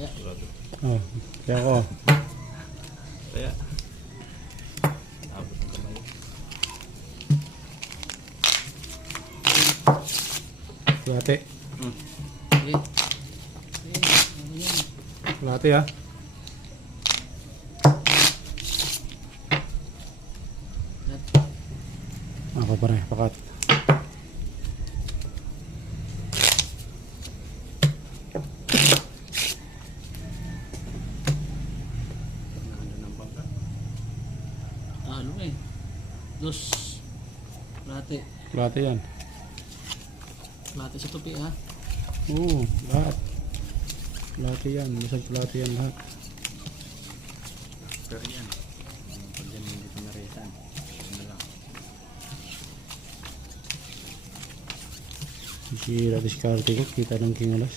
Oh, kaya ko. Kaya. Abot ng kamay. Late. Okay. Late ah. Ako pa rin, pakat. Ano eh. Dos. Late. Late yan. Late sa tupi ha. Oo, lahat. Late yan, basag late yan lahat. Pero yan. Pag yan hindi ko narisan. Ano lang. Sira diskarte ko, kita ng kingalas.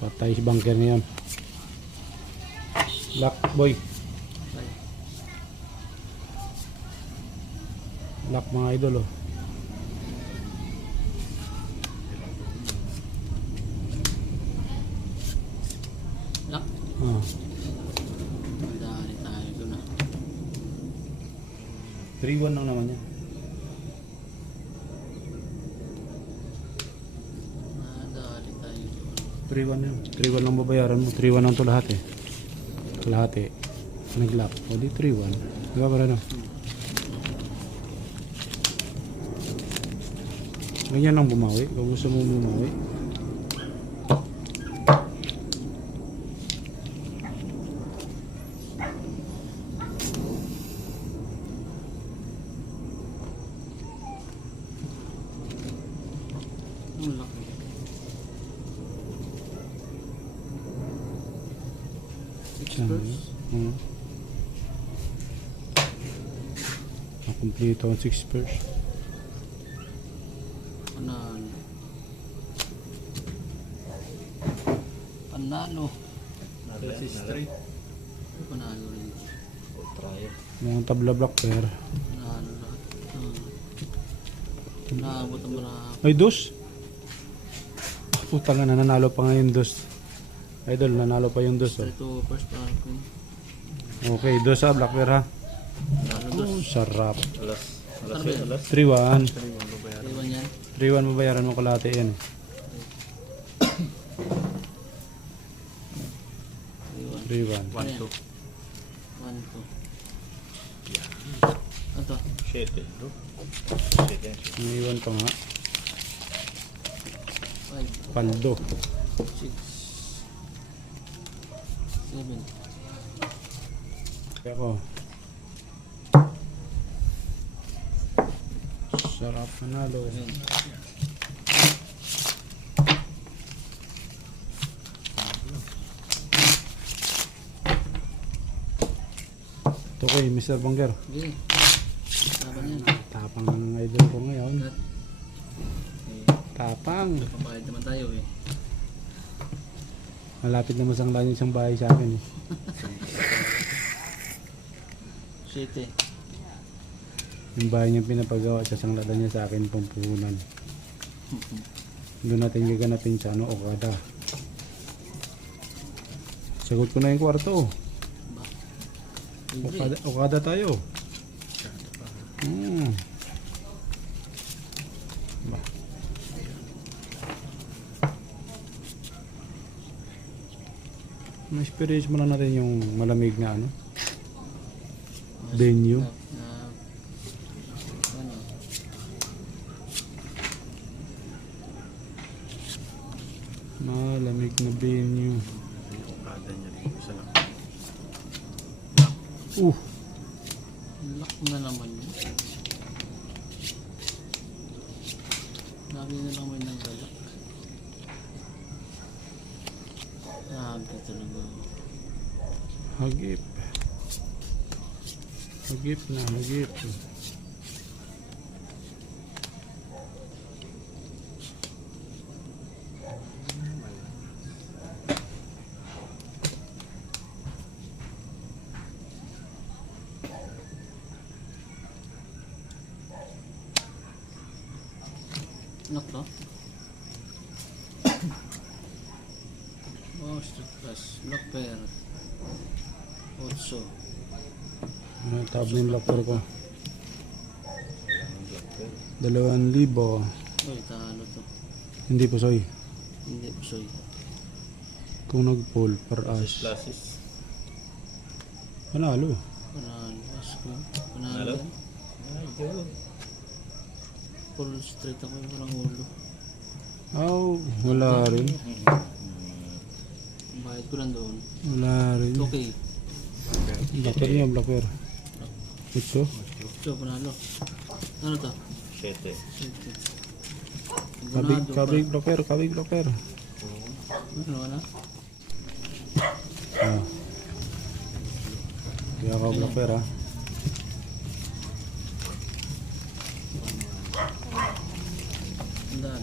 Patay si bunker niyan. Lock boy. Lock mga idol oh. Lock. Ah, Dali tayo doon na. 3-1 lang naman yan. Dali tayo doon. 3-1 yan. 3-1 lang babayaran mo. 3-1 lang to lahat eh. Lahat eh. Nag-lock. O di 3-1. Diba para na? Ganyan lang bumawi. Kung gusto mo bumawi. Ang lock. Experts. Nakumplito ang 6 pairs. Panalo. Panalo. Class straight. Panalo rin. O try. Mga tabla block pair. Panalo lahat. Naabot ang mga Ay, dos. Ah, puta nga, nanalo pa nga yung dos. Idol, nanalo pa yung dos. Oh. straight to first panalo ko. Okay, dos ha, black pair ha. Panalo dos. Oh, sarap. Alas. Alas Ano ba yun. yun? Alas. 3-1. Iwan yan. 3-1 mabayaran mo kalate yan. Iwan. 3-1. 1-2. 1, 2. Ito. 7 bro. 7. Ang iwan pa nga. 5, Paldo. 6, 7. Kaya ko. Sarap nanalo. Ito kay Mr. Bangger. Okay. Laban yan. Tapang ng idol ko ngayon. Cut. Tapang. Pabayad naman tayo eh. Malapit naman sang lang isang bahay sa akin eh. 7. Yung bahay niya pinapagawa sa sanglada niya sa akin pampuhunan. Doon natin gaganapin sa ano, Okada. Sagot ko na yung kwarto. Okada, Okada tayo. Ba. Ma-experience mo na natin yung malamig na ano. Venue. Ano? Malamig na venue. Kada niya rin. Isa lang. Lock na naman yun. Lagi na lang may naglalak. Grabe talaga. Hagip. Hagip na, hagip. Lock to. Oh, straight plus. Lock pair. 8. Tab na yung locker ko. 2,000. Uy, talo to. Hindi po soy. Hindi pusoy. Kung nag-pull per as. Classes. Panalo. Panalo. Asko. Panalo? Panalo. yan. Ay, go. Full straight ako yung walang ulo. Oh, wala rin. Bayad ko lang doon. Wala rin. Okay. Blocker niya, blocker. Ito. So, panalo. Ano to? 7. Sige. Kabig blocker, kabig blocker. Ano na? Ah. Kaya ka blocker ha. Tandaan.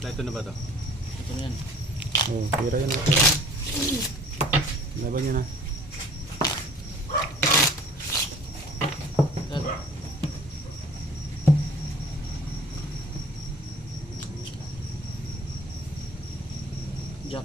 Ito na ba to? Ito na yan. Oh, tira yun. Laban niya na. Cut. Jack.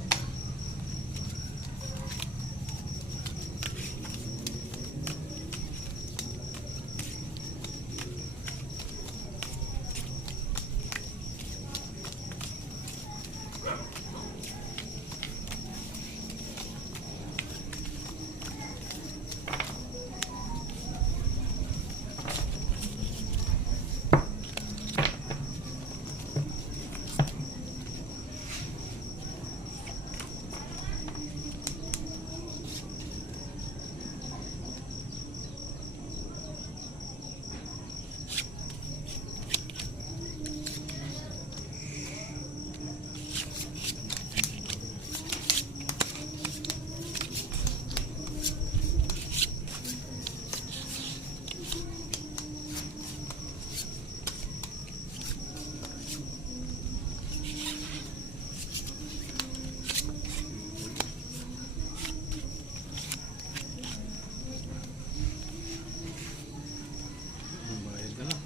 Bayad ka lang.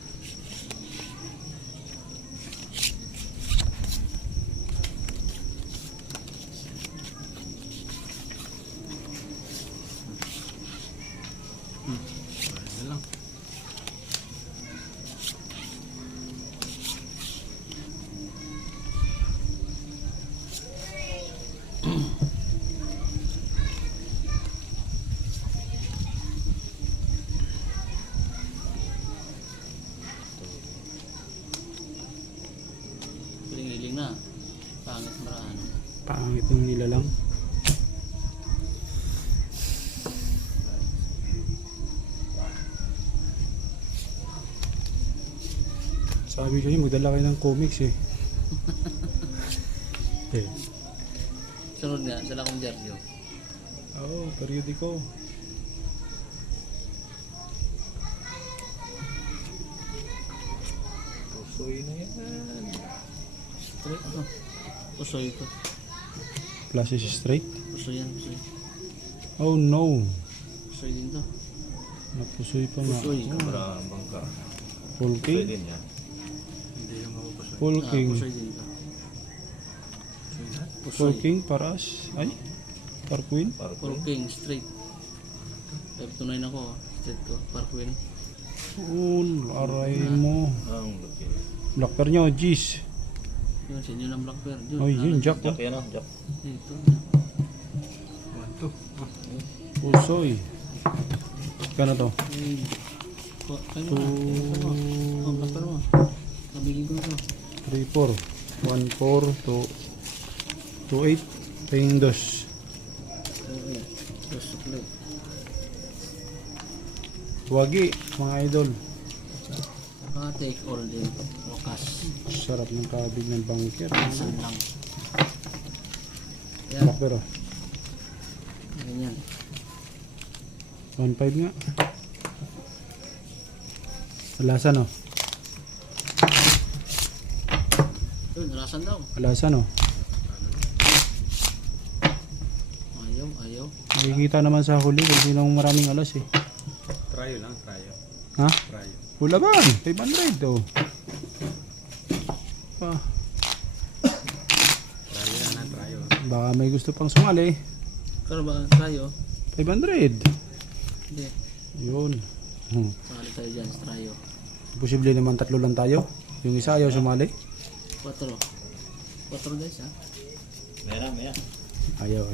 Bayad ka lang. Piling-iling na. Pangit maraan. Pangit ng nila lang. Sabi ko yun, magdala kayo ng comics eh. Eh. Sunod nga, dala kong Jardio. Oo, periodiko. Pusoy na yan. Straight ako. Pusoy ko. Classes straight. Pusoy yan, pusoy. Oh no. Pusoy din to. Napusoy pa nga. Pusoy. Kamara ang bangka. Full Pusoy king. din yan. Hindi yung ako pusoy. Full king. Pusoy din to. Full Pusoy. king paras. Ay. Par queen. Para Full king, straight. 5-9 ako. Straight ko. Par queen. Aray mo. ang laki. Blocker nyo, jeez. Yun, sa inyo ng black bear. Oy, yun, jack. Jack yan ah, Jack. Dito. Pusoy. Kano to? Ay. Kayo mo na. Oh, black bear mo. Nabigin ko na to. 3-4. 1-4 to 2-8. Tingin dos. Okay. Dos supply. Wagi, mga idol. Take all din. Wakas. Sarap ng kabig ng bunker. Minsan lang. Yan. Bakter oh. Ganyan. 1.5 nga. Alasan oh. Yun, nalasan daw. Alasan oh. Ayaw. Nakikita naman sa huli kung sinong maraming alas eh. Tryo lang, tryo. Ha? Tryo. Wala ba? 500 oh. Ah, Tryo yan, ha, tryo. baka may gusto pang sumali. Pero ba tayo? 500. Hindi. Yun. Sumali tayo dyan sa tayo. Posible naman 3 lang tayo. Yung isa ayaw sumali. 4 guys ha. Meron. Ayaw.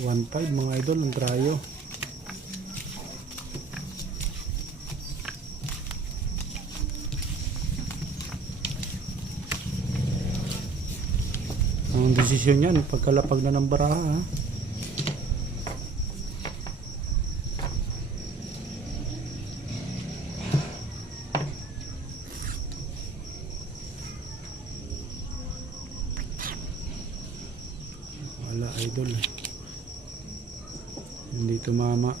1.5 mga idol ang trayo. Ang desisyon yan pagkalapag na ng baraha ha? Wala idol, hindi tumama.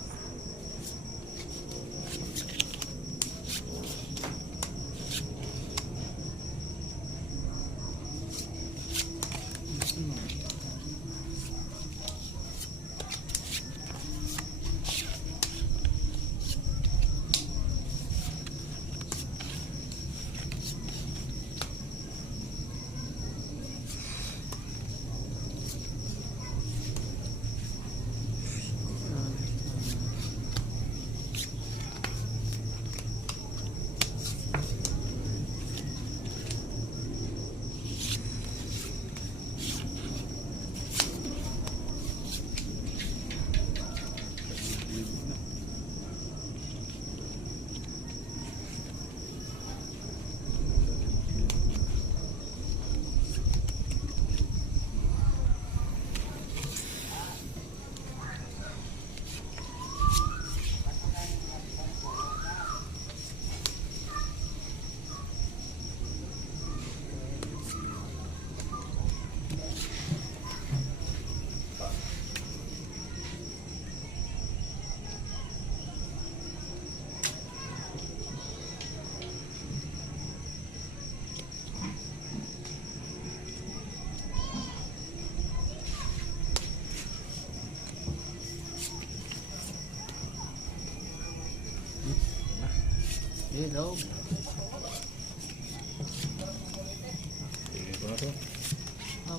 Hello.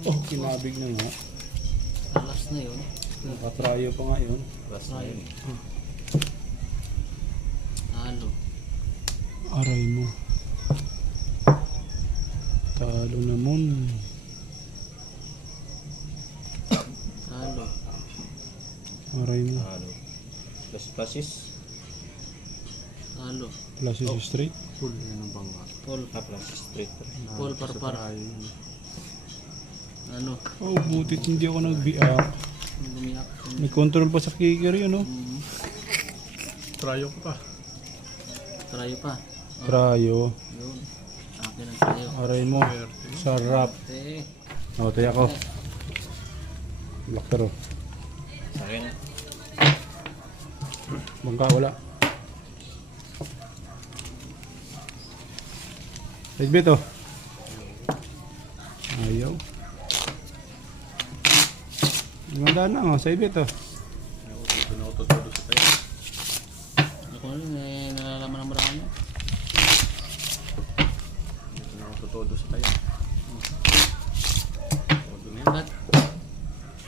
Oh, kinabig na nga. Alas na yun. Nakatrayo pa nga yun. Tayo. Talo. Aray mo. Talo naman. Talo. Aray mo. Plus pluses. Talo. Plus is straight. Full yan ang bangga. Paul. Plus straight. Paul Parpar. Ano? Oh, butit hindi ako nag-biak. Lumiyak. May control pa sa kicker yun, no? Tryo ko pa. Try pa. Trayo. Yun. Akin ang tayo. Aray mo. Sarap. Te. O, tayo ako. Laktaro. Sa akin. Bangka, wala. Sidebit, oh. Ayaw. Ganda na, oh. Sidebit, oh. Dito na ako tutudo sa tayo. Ako rin eh, nalalaman ng marami. Dito na ako tutudo sa tayo. Tutudo na yan. Ba't?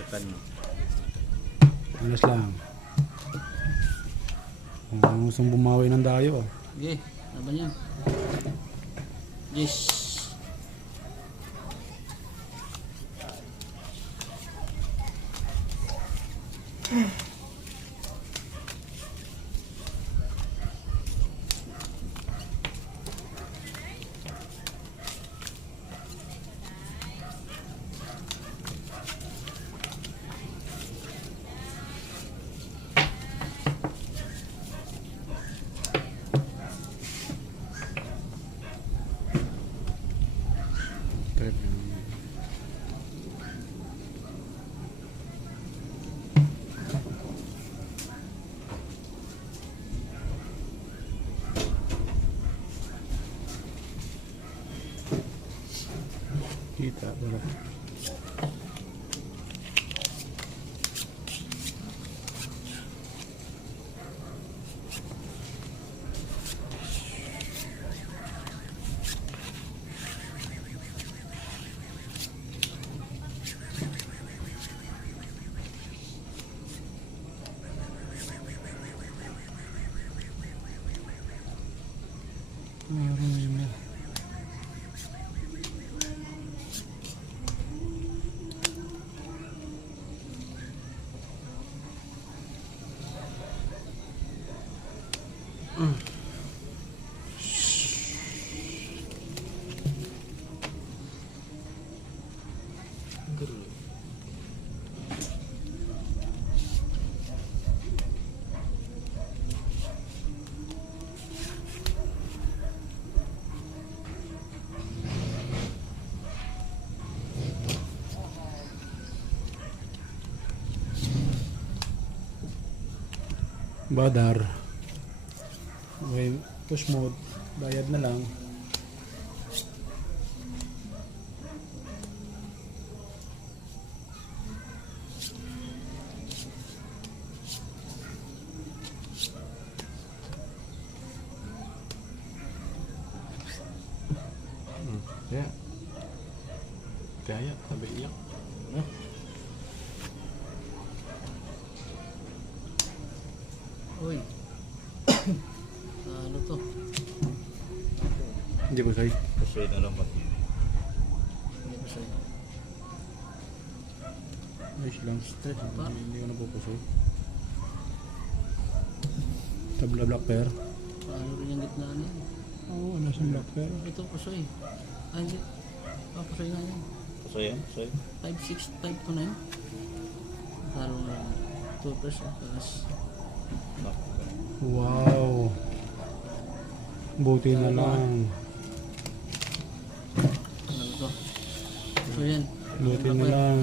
Katan mo. Alas lang. Kung gustong bumawi ng dayo, oh. Okay, laban yan. Yes. trip. Kita wala. Meron na. Badar. Okay, push mode. Bayad na lang. Kaya. Kaya, sabi iyak. Uy. Ano to? Hindi ko sa'yo. Kasi na lang ba? Hindi ko sa'yo. Ayos lang. Stress. Pa? Hindi ko napupusoy. Tabla black pair. Paano rin yung gitna niya? Oo, nasa black pair. Ito, pusoy. Ay, hindi. Pusoy na yan. So yan, so yan. 5, 6, 5 to 9. Taro na lang. 2%. Tapos, Wow. Buti na lang. ano to? So yan. Buti na lang.